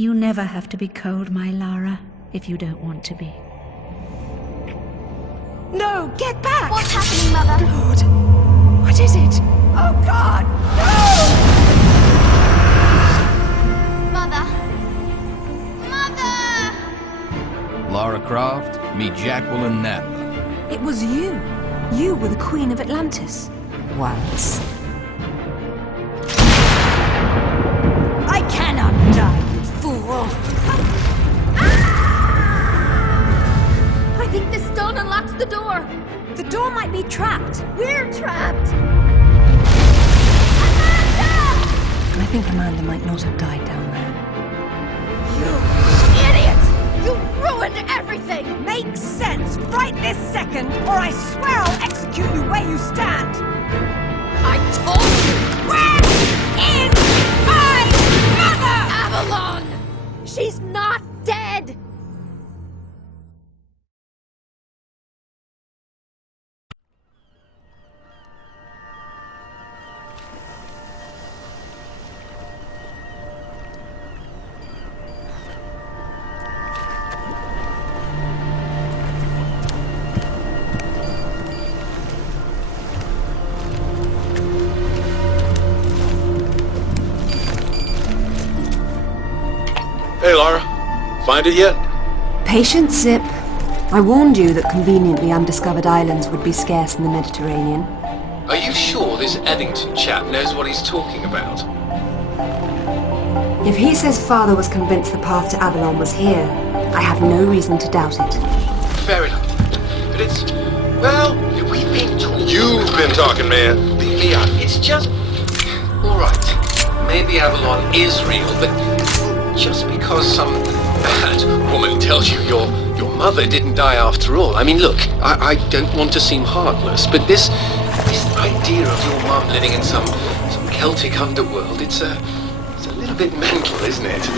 You never have to be cold, my Lara, if you don't want to be. No, get back! What's happening, Mother? Lord, what is it? Oh, God, no! Mother? Mother! Lara Croft, me Jacqueline Nadler. It was you. You were the Queen of Atlantis. Once. I cannot die, you fool! I think this stone unlocks the door. The door might be trapped. We're trapped. I think Amanda might not have died down there. You idiot! You ruined everything! Makes sense right this second, or I swear I'll execute you where you stand! I told you! Where is my mother? Avalon! She's not dead! Hey, Lara. Find it yet? Patience, Zip. I warned you that conveniently undiscovered islands would be scarce in the Mediterranean. Are you sure this Eddington chap knows what he's talking about? If he says Father was convinced the path to Avalon was here, I have no reason to doubt it. Fair enough. But it's... well, we've been talking... You've been talking, man. Leon, it's just... alright. Maybe Avalon is real, but... just because some bad woman tells you your mother didn't die after all. I mean, look, I don't want to seem heartless, but this idea of your mum living in some Celtic underworld, it's a little bit mental, isn't it?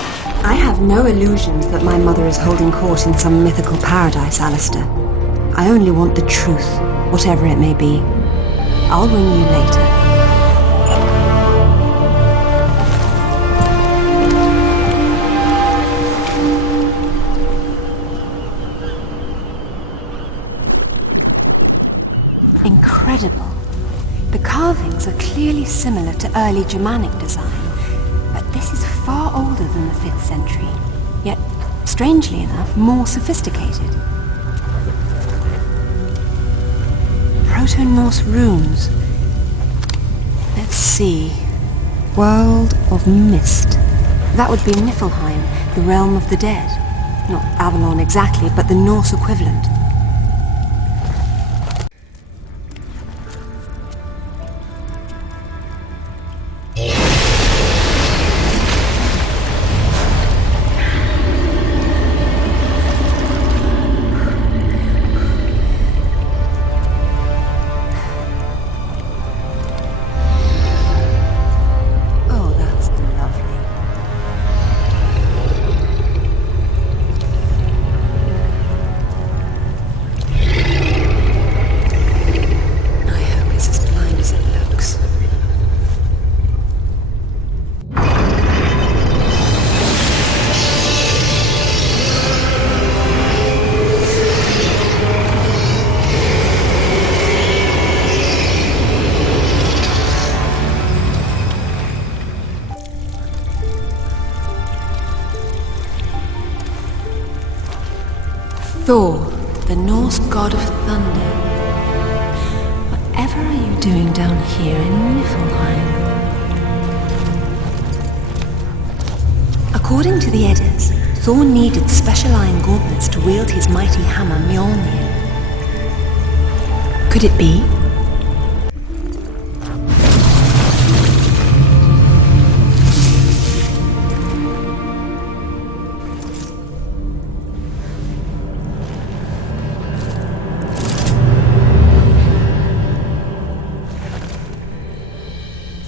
I have no illusions that my mother is holding court in some mythical paradise, Alistair. I only want the truth, whatever it may be. I'll ring you later. Incredible. The carvings are clearly similar to early Germanic design, but this is far older than the 5th century, yet, strangely enough, more sophisticated. Proto-Norse runes. Let's see. World of Mist. That would be Niflheim, the realm of the dead. Not Avalon exactly, but the Norse equivalent. Thor, the Norse god of thunder. Whatever are you doing down here in Niflheim? According to the Eddas, Thor needed special iron gauntlets to wield his mighty hammer Mjolnir. Could it be?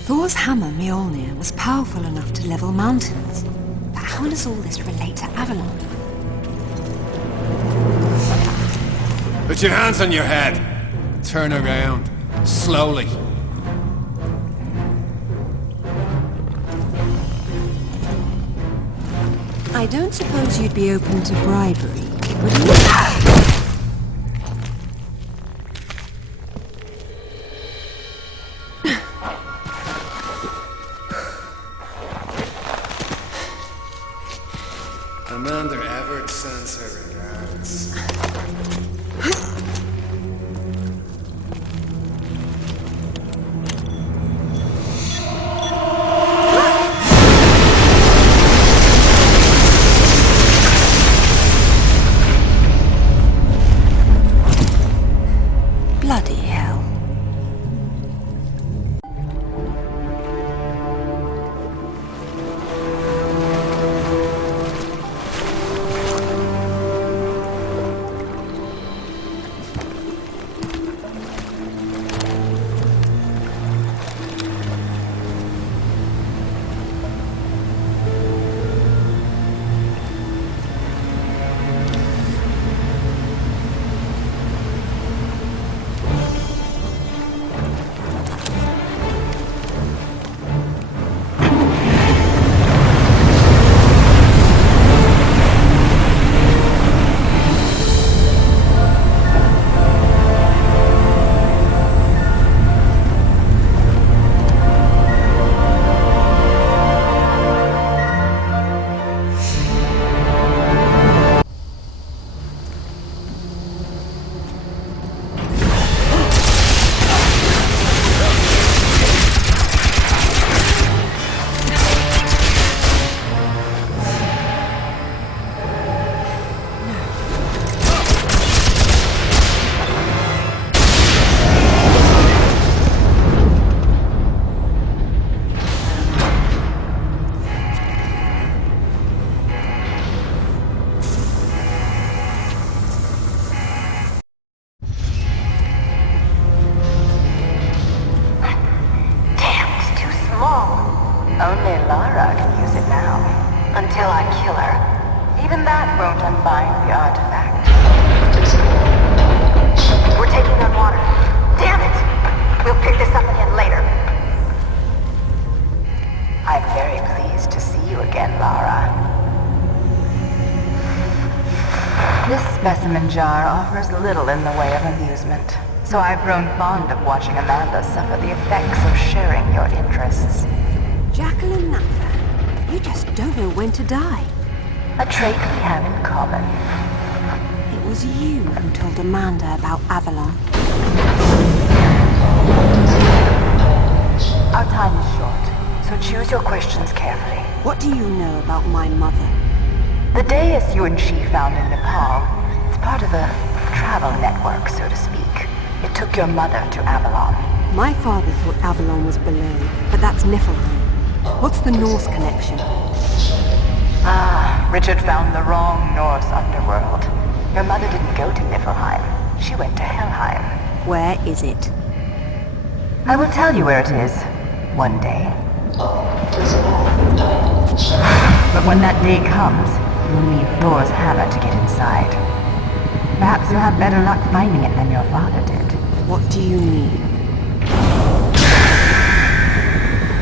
Thor's hammer Mjolnir was powerful enough to level mountains. But how does all this relate to Avalon? Put your hands on your head. Turn around. Slowly. I don't suppose you'd be open to bribery, would you? Amanda Everett sends her regards. Bloody hell. Only Lara can use it now. Until I kill her. Even that won't unbind the artifact. We're taking on water. Damn it! We'll pick this up again later. I'm very pleased to see you again, Lara. This specimen jar offers little in the way of amusement, so I've grown fond of watching Amanda suffer the effects of sharing your interests. Jacqueline Nathan, you just don't know when to die. A trait we have in common. It was you who told Amanda about Avalon. Our time is short, so choose your questions carefully. What do you know about my mother? The dais you and she found in Nepal, it's part of a travel network, so to speak. It took your mother to Avalon. My father thought Avalon was below, but that's Niflheim. What's the Norse connection? Ah, Richard found the wrong Norse underworld. Your mother didn't go to Niflheim. She went to Helheim. Where is it? I will tell you where it is, one day. But when that day comes, you'll need Thor's hammer to get inside. Perhaps you'll have better luck finding it than your father did. What do you mean?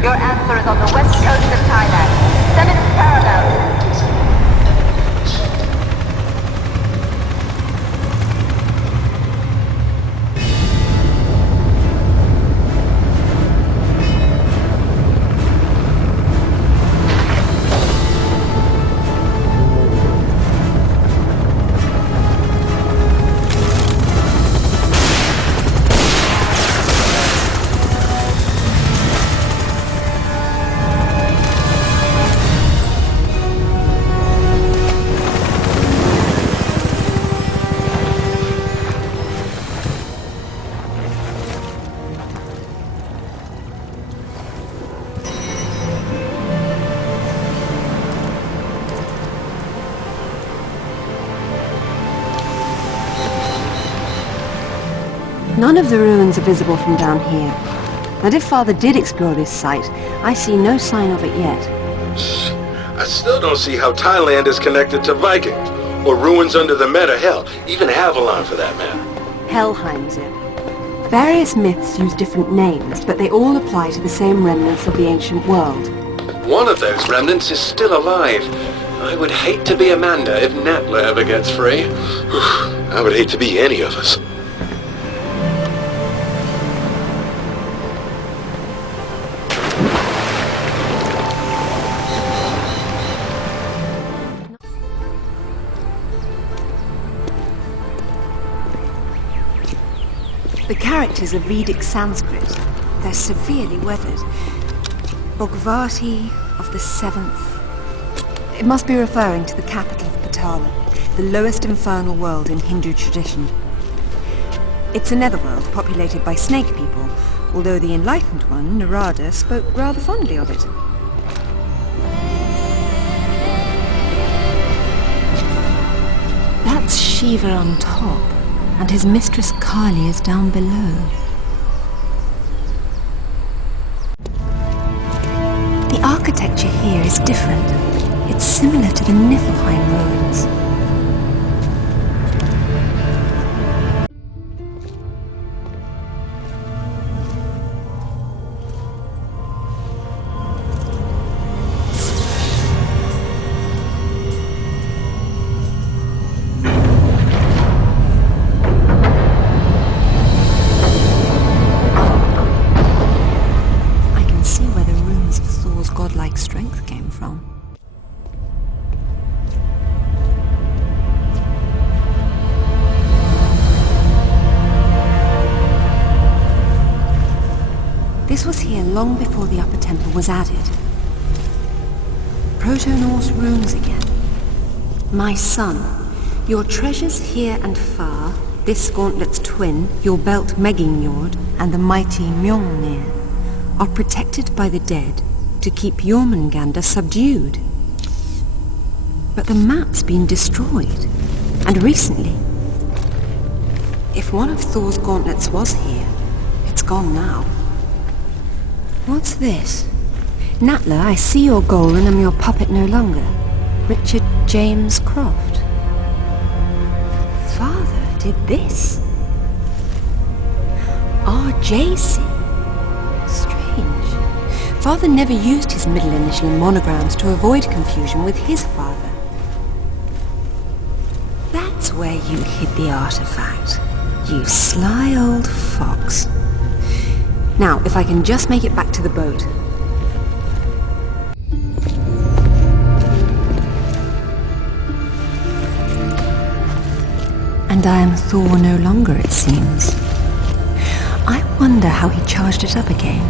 Your answer is on the west coast of Thailand. 7 parallel. None of the ruins are visible from down here. And if Father did explore this site, I see no sign of it yet. I still don't see how Thailand is connected to Vikings, or ruins under the Meta, hell, even Avalon for that matter. Helheim's it. Various myths use different names, but they all apply to the same remnants of the ancient world. One of those remnants is still alive. I would hate to be Amanda if Natla ever gets free. I would hate to be any of us. The characters are Vedic Sanskrit. They're severely weathered. Bhagavati of the 7th. It must be referring to the capital of Patala, the lowest infernal world in Hindu tradition. It's a netherworld populated by snake people, although the enlightened one, Narada, spoke rather fondly of it. That's Shiva on top, and his mistress Kali is down below. The architecture here is different. It's similar to the Niflheim ruins. I can see where the ruins of Thor's godlike strength came from. This was here long before the upper temple was added. Proto-Norse runes again. My son, your treasures here and far, this gauntlet's twin, your belt Megingjord, and the mighty Mjolnir, are protected by the dead to keep Jormungandr subdued. But the map's been destroyed, and recently. If one of Thor's gauntlets was here, it's gone now. What's this? Natla, I see your goal and am your puppet no longer. Richard James Croft. Father did this? RJC. Strange. Father never used his middle initial in monograms to avoid confusion with his father. That's where you hid the artifact. You sly old fox. Now, if I can just make it back to the boat. And I am Thor no longer, it seems. I wonder how he charged it up again.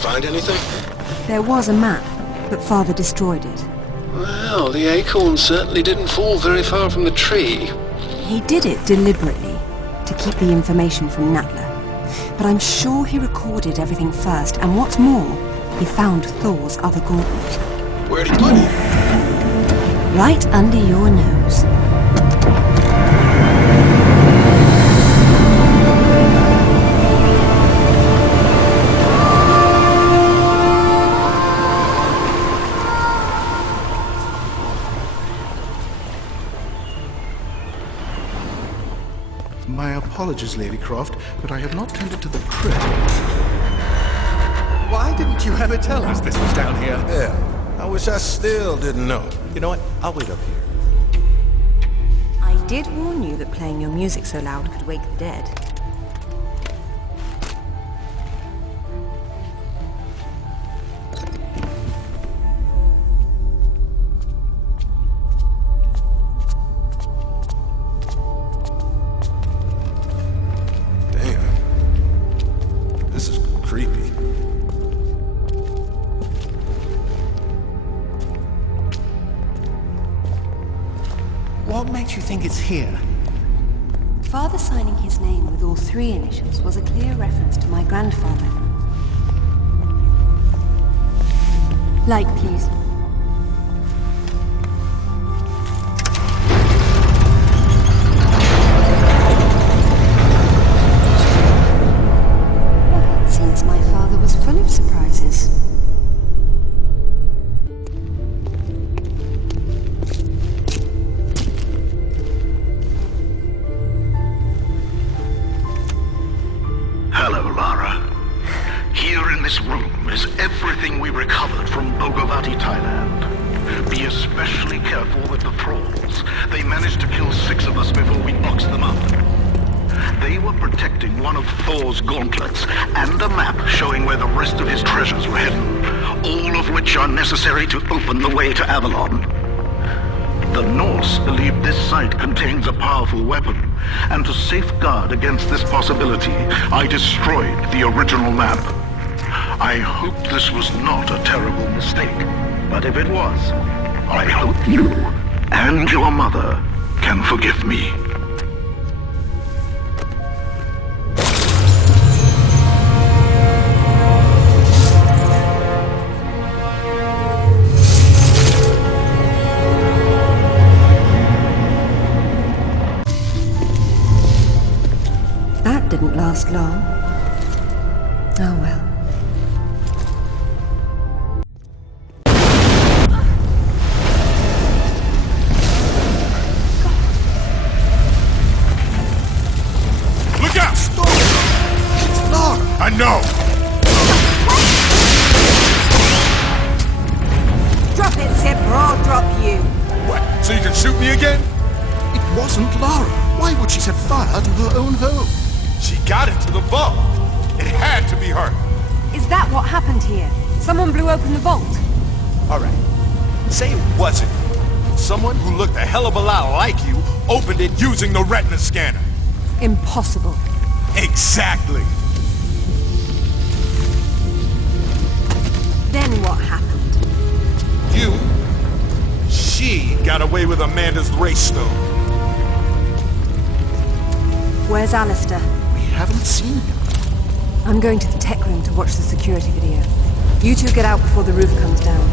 Find anything? There was a map, but Father destroyed it. Well, the acorn certainly didn't fall very far from the tree. He did it deliberately, to keep the information from Natla. But I'm sure he recorded everything first, and what's more, he found Thor's other gauntlet. Where'd he put it? Right under your nose. My apologies, Lady Croft, but I have not tended to the crypt. Why didn't you ever tell us this was down here? Yeah, I wish I still didn't know. You know what? I'll wait up here. I did warn you that playing your music so loud could wake the dead. What makes you think it's here? Father signing his name with all 3 initials was a clear reference to my grandfather. Light, please. Well, it seems my father was full of surprises. this room is everything we recovered from Bogavati, Thailand. Be especially careful with the thralls. They managed to kill 6 of us before we boxed them up. They were protecting one of Thor's gauntlets and a map showing where the rest of his treasures were hidden, all of which are necessary to open the way to Avalon. The Norse believed this site contains a powerful weapon, and to safeguard against this possibility, I destroyed the original map. I hope this was not a terrible mistake, but if it was, I hope you and your mother can forgive me. That didn't last long. Oh well. Look out! Stop! It's Lara! I know! Drop it, Zip, or I'll drop you. What? So you can shoot me again? It wasn't Lara. Why would she set fire to her own home? She got into the vault. It had to be her. Is that what happened here? Someone blew open the vault? All right. Say it wasn't you. Someone who looked a hell of a lot like you opened it using the retina scanner. Impossible. Exactly. Then what happened? She got away with Amanda's race stone. Where's Alistair? We haven't seen him. I'm going to the tech room to watch the security video. You two get out before the roof comes down.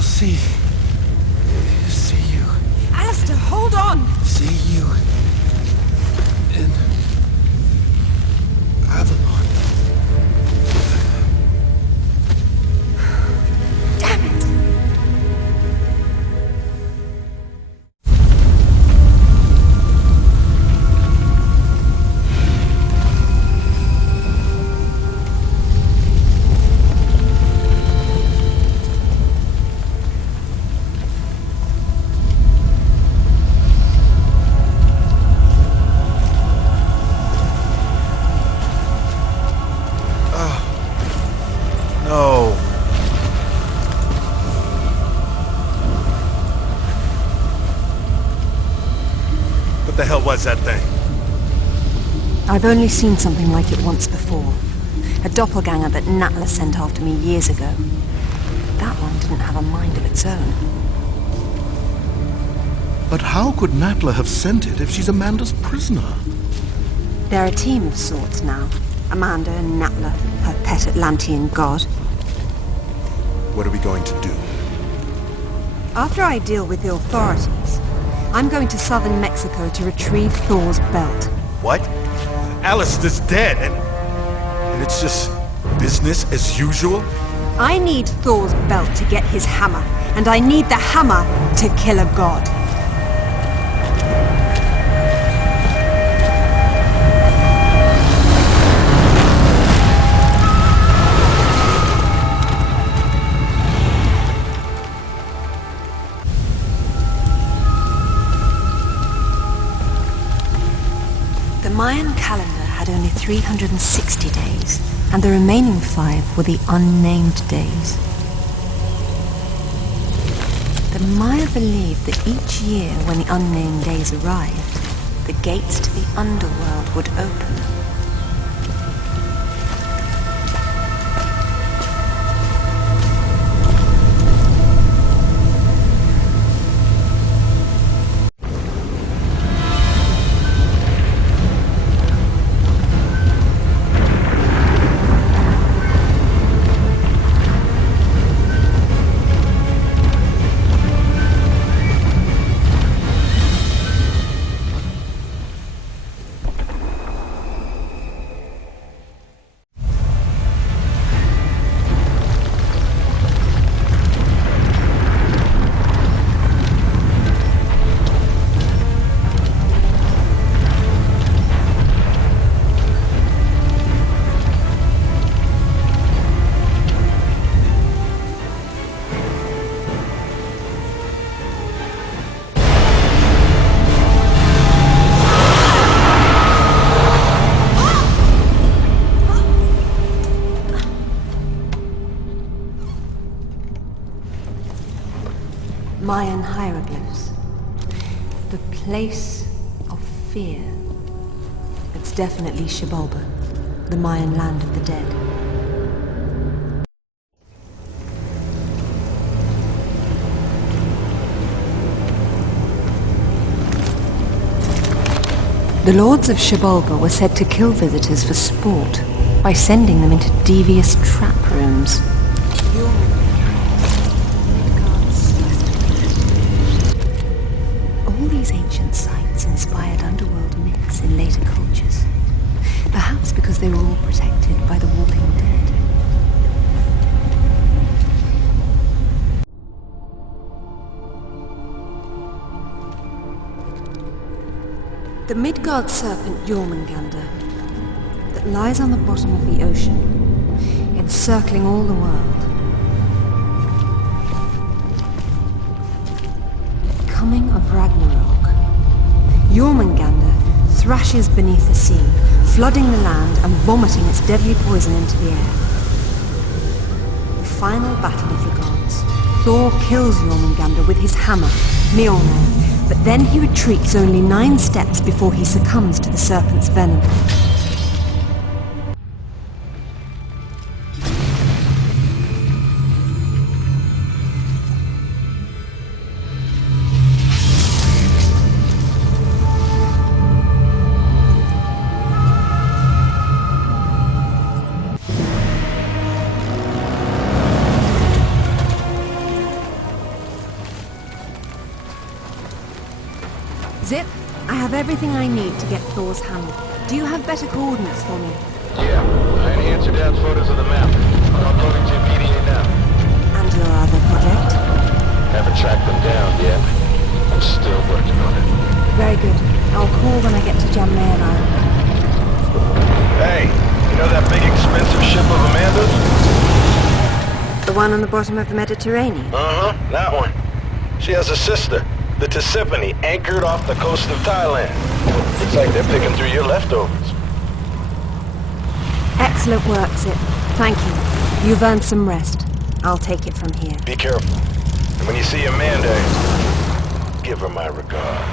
See you. Alistair, hold on! See you in Avalon. Damn it! What the hell was that thing? I've only seen something like it once before. A doppelganger that Natla sent after me years ago. That one didn't have a mind of its own. But how could Natla have sent it if she's Amanda's prisoner? They're a team of sorts now. Amanda and Natla, her pet Atlantean god. What are we going to do? After I deal with the authorities, I'm going to southern Mexico to retrieve Thor's belt. What? Alistair's dead, and it's just business as usual? I need Thor's belt to get his hammer, and I need the hammer to kill a god. Mayan calendar had only 360 days, and the remaining 5 were the unnamed days. The Maya believed that each year when the unnamed days arrived, the gates to the underworld would open. Mayan hieroglyphs. The place of fear. It's definitely Xibalba, the Mayan land of the dead. The lords of Xibalba were said to kill visitors for sport by sending them into devious trap rooms. All these ancient sites inspired underworld myths in later cultures, perhaps because they were all protected by the walking dead. The Midgard serpent Jormungandr that lies on the bottom of the ocean, encircling all the world. Coming of Ragnarok. Jormungandr thrashes beneath the sea, flooding the land and vomiting its deadly poison into the air. The final battle of the gods. Thor kills Jormungandr with his hammer, Mjolnir, but then he retreats only 9 steps before he succumbs to the serpent's venom. Zip, I have everything I need to get Thor's hammer. Do you have better coordinates for me? Yeah, I enhanced your dad's photos of the map. I'm uploading to PDA now. And your other project? Haven't tracked them down yet. I'm still working on it. Very good. I'll call when I get to Jamnair Island. Hey, you know that big expensive ship of Amanda's? The one on the bottom of the Mediterranean? Uh-huh, that one. She has a sister, the Tisiphone, anchored off the coast of Thailand. Looks like they're picking through your leftovers. Excellent work, Zip. Thank you. You've earned some rest. I'll take it from here. Be careful. And when you see Amanda, give her my regards.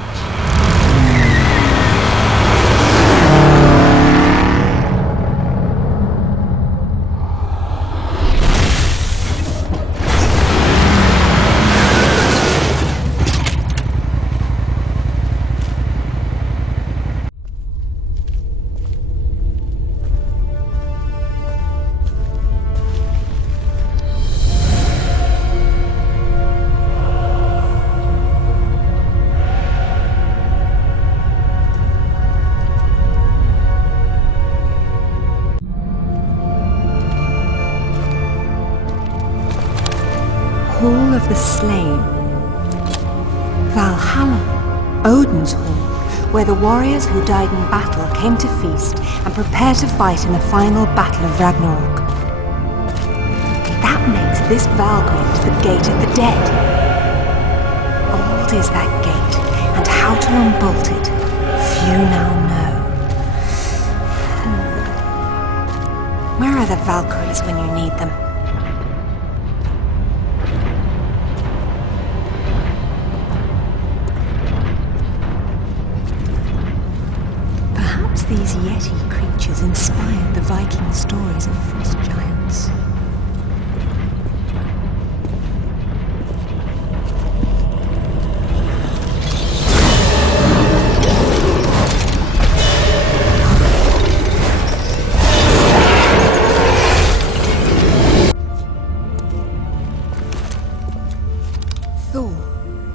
Hall of the Slain. Valhalla, Odin's Hall, where the warriors who died in battle came to feast and prepare to fight in the final battle of Ragnarok. That makes this Valgrind the gate of the dead. Old is that gate, and how to unbolt it, few now know. are the Valkyries when you need them? Perhaps these Yeti creatures inspired the Viking stories of frost giants.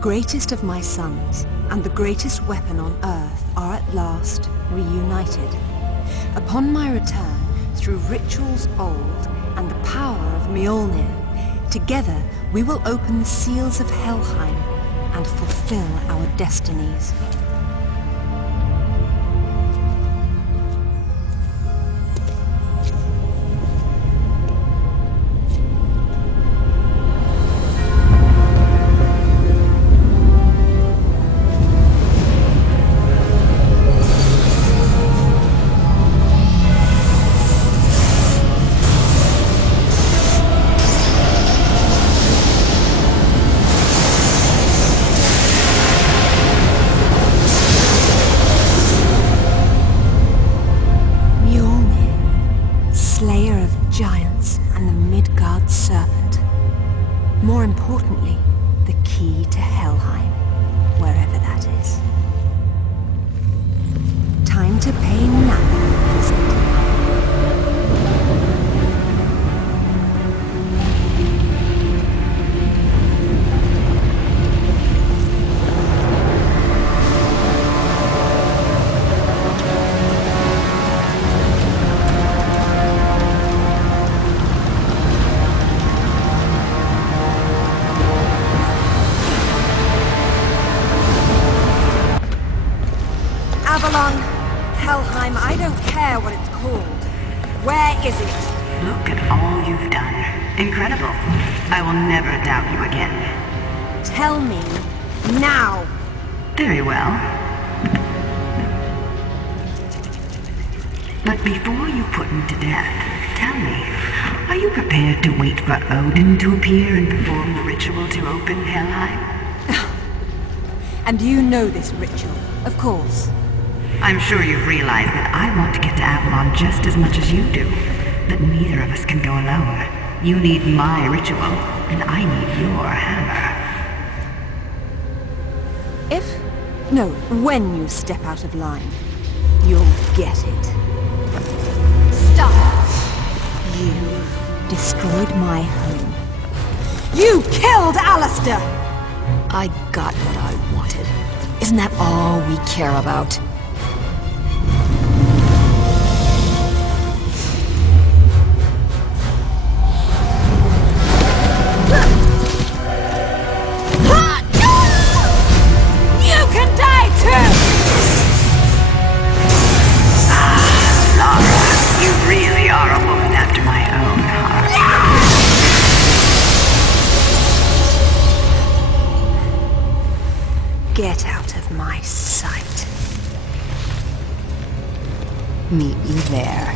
Greatest of my sons, and the greatest weapon on earth, are at last reunited. Upon my return, through rituals old and the power of Mjolnir, together we will open the seals of Helheim and fulfill our destinies. More importantly, the key to Helheim, wherever that is. Time to pay Nana a visit. Helheim, I don't care what it's called. Where is it? Look at all you've done. Incredible. I will never doubt you again. Tell me, now! Very well. But before you put him to death, tell me, are you prepared to wait for Odin to appear and perform the ritual to open Helheim? And you know this ritual, of course. I'm sure you've realized that I want to get to Avalon just as much as you do. But neither of us can go alone. You need my ritual, and I need your hammer. When you step out of line, you'll get it. Stop! You destroyed my home. You killed Alistair! I got what I wanted. Isn't that all we care about? Get out of my sight. Meet you there.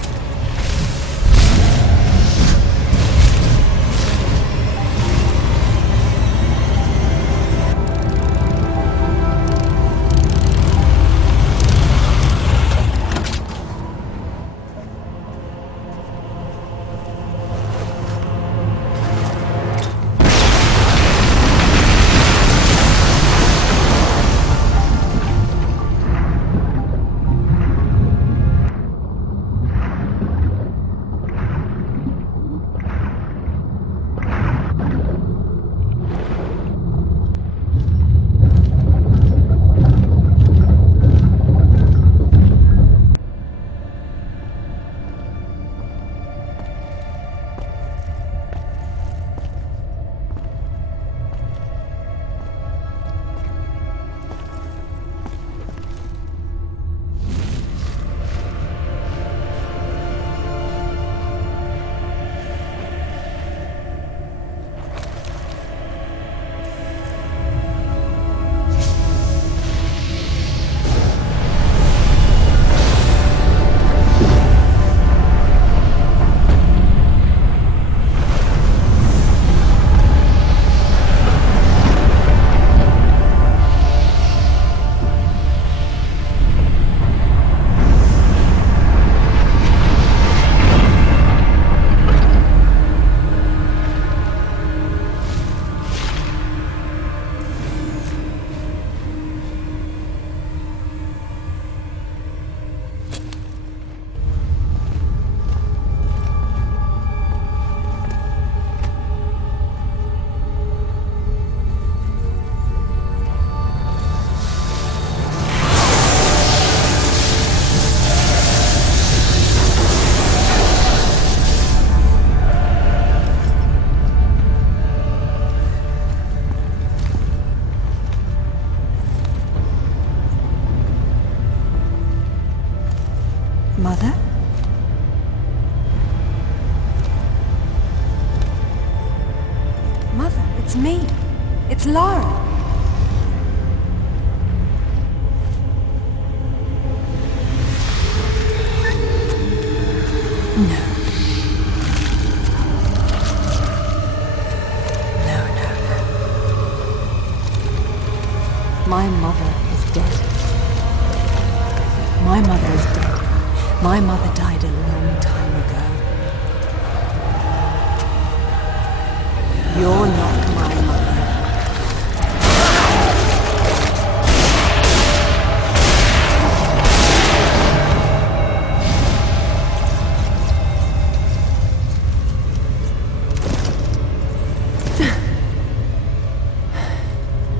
Mother? Mother, it's me. It's Lara. No. My mother is dead. My mother is dead. My mother died a long time ago. You're not my mother.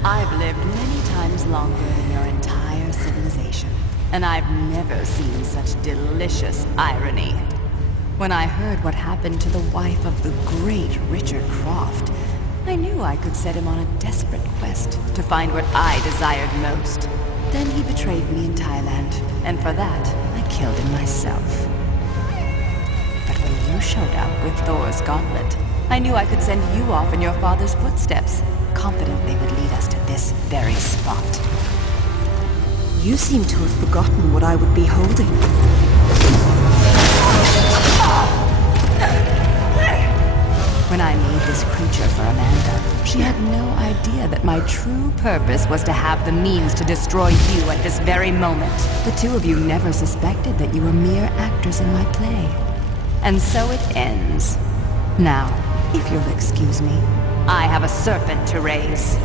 I've lived many times longer than your entire civilization, and I've never seen such delicious irony. When I heard what happened to the wife of the great Richard Croft, I knew I could set him on a desperate quest to find what I desired most. Then he betrayed me in Thailand, and for that, I killed him myself. But when you showed up with Thor's gauntlet, I knew I could send you off in your father's footsteps, confident they would lead us to this very spot. You seem to have forgotten what I would be holding. When I made this creature for Amanda, she had no idea that my true purpose was to have the means to destroy you at this very moment. The two of you never suspected that you were mere actors in my play. And so it ends. Now, if you'll excuse me, I have a serpent to raise.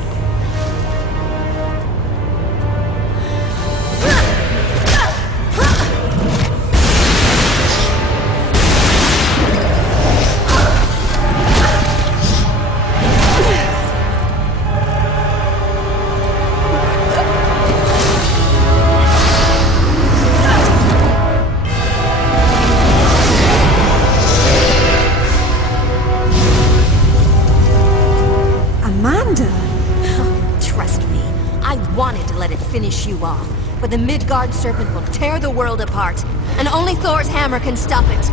Finish you off, but the Midgard serpent will tear the world apart, and only Thor's hammer can stop it.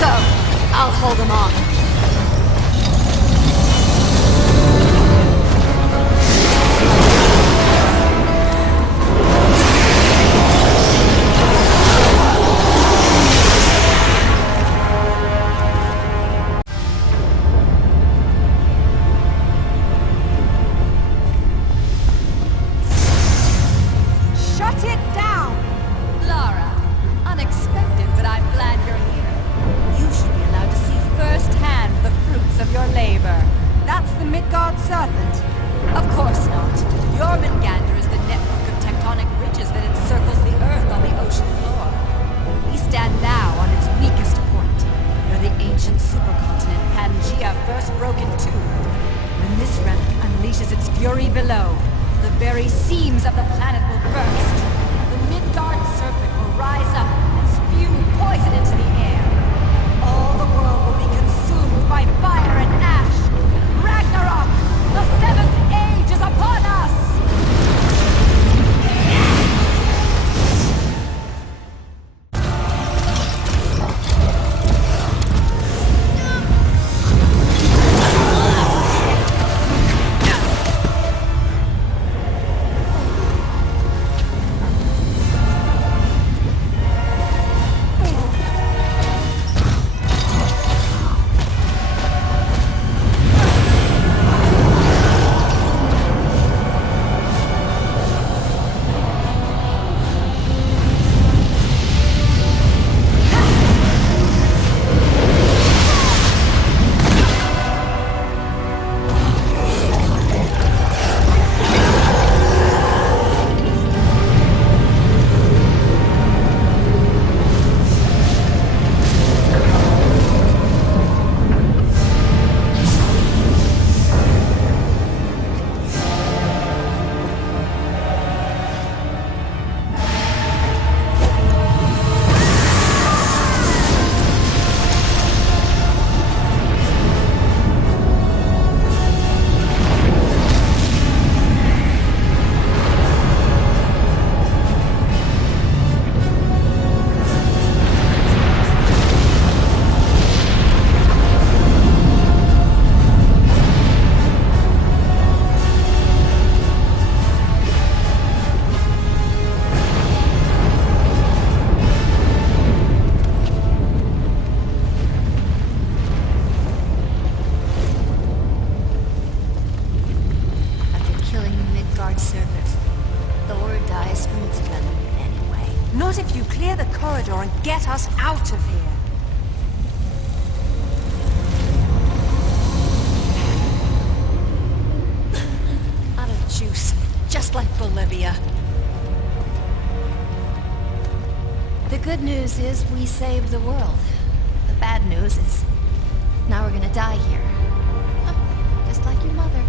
So, I'll hold him off. floor and get us out of here. Out of juice, just like Bolivia. The good news is we saved the world. The bad news is now we're gonna die here. Huh, just like your mother.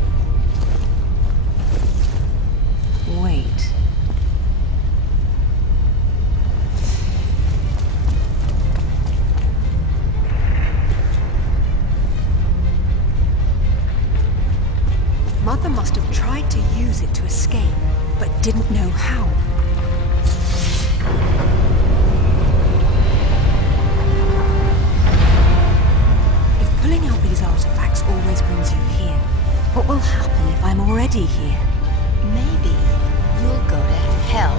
Wait. Mother must have tried to use it to escape, but didn't know how. If pulling out these artifacts always brings you here, what will happen if I'm already here? Maybe you'll go to hell.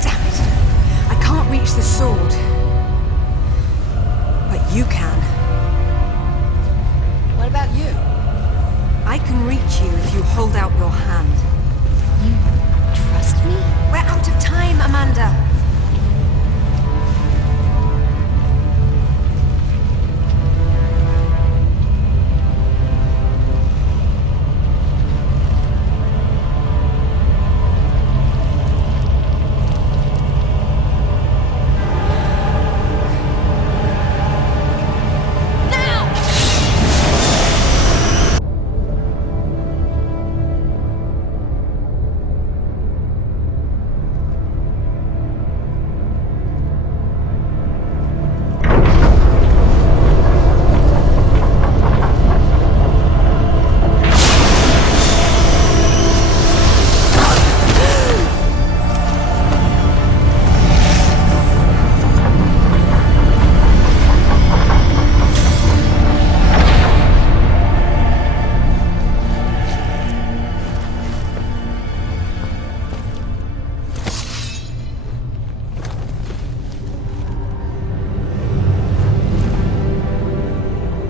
Damn it! I can't reach the sword. But you can. What about you? I can reach you if you hold out your hand. You trust me? We're out of time, Amanda.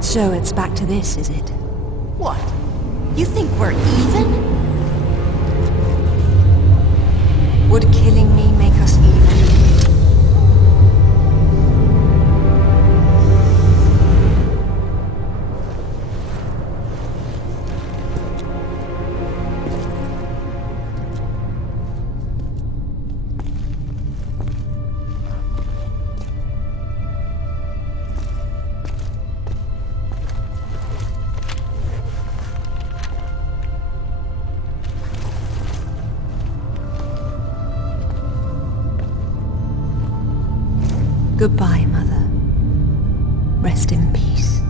So it's back to this, is it? What? You think we're even? Would killing me make us even? Goodbye, Mother. Rest in peace.